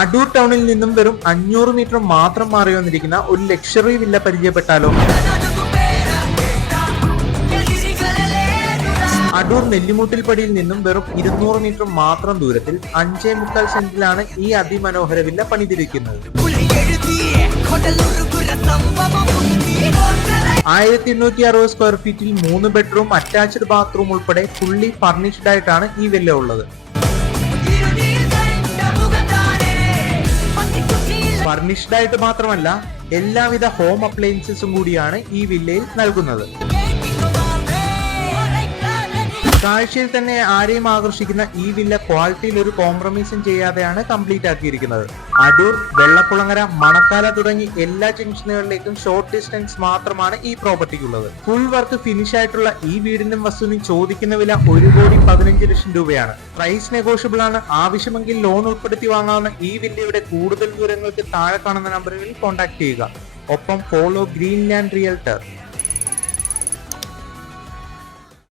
അടൂർ ടൗണിൽ നിന്നും വെറും അഞ്ഞൂറ് മീറ്റർ മാത്രം മാറി വന്നിരിക്കുന്ന ഒരു ലക്ഷറി വില്ല പരിചയപ്പെട്ടാലോ? അടൂർ നെല്ലിമുട്ടിൽപ്പടിയിൽ നിന്നും വെറും ഇരുന്നൂറ് മീറ്റർ മാത്രം ദൂരത്തിൽ അഞ്ചേ മുക്കാൽ സെന്റിലാണ് ഈ അതിമനോഹര വില്ല പണിതിരിക്കുന്നത്. ആയിരത്തി എണ്ണൂറ്റി അറുപത് സ്ക്വയർ ഫീറ്റിൽ മൂന്ന് ബെഡ്റൂം അറ്റാച്ച്ഡ് ബാത്റൂം ഉൾപ്പെടെ ഫുള്ളി ഫർണിഷ്ഡ് ആയിട്ടാണ് ഈ വില്ല ഉള്ളത്. ഫർണിഷ്ഡ് ആയിട്ട് മാത്രമല്ല എല്ലാവിധ ഹോം അപ്ലയൻസസും കൂടിയാണ് ഈ വില്ലയിൽ നൽകുന്നത്. കാഴ്ചയിൽ തന്നെ ആരെയും ആകർഷിക്കുന്ന ഈ വില്ല ക്വാളിറ്റിയിൽ ഒരു കോംപ്രമൈസും ചെയ്യാതെയാണ് കംപ്ലീറ്റ് ആക്കിയിരിക്കുന്നത്. അടൂർ വെള്ളക്കുളങ്ങര മണക്കാല തുടങ്ങി എല്ലാ ജംഗ്ഷനുകളിലേക്കും ഷോർട്ട് ഡിസ്റ്റൻസ് മാത്രമാണ് ഈ പ്രോപ്പർട്ടിക്കുള്ളത് ഫുൾ വർക്ക് ഫിനിഷ് ആയിട്ടുള്ള ഈ വീടിനും വസ്തുവിനും ചോദിക്കുന്ന വില ഒരു കോടി പതിനഞ്ച് ലക്ഷം രൂപയാണ്. പ്രൈസ് നെഗോഷ്യബിൾ ആണ്. ആവശ്യമെങ്കിൽ ലോൺ ഉൾപ്പെടുത്തി വാങ്ങാവുന്ന ഈ വില്ലയുടെ കൂടുതൽ വിവരങ്ങൾക്ക് താഴെ കാണുന്ന നമ്പറുകളിൽ കോൺടാക്ട് ചെയ്യുക. ഒപ്പം ഫോളോ ഗ്രീൻ ലാൻഡ് റിയൽട്ടർ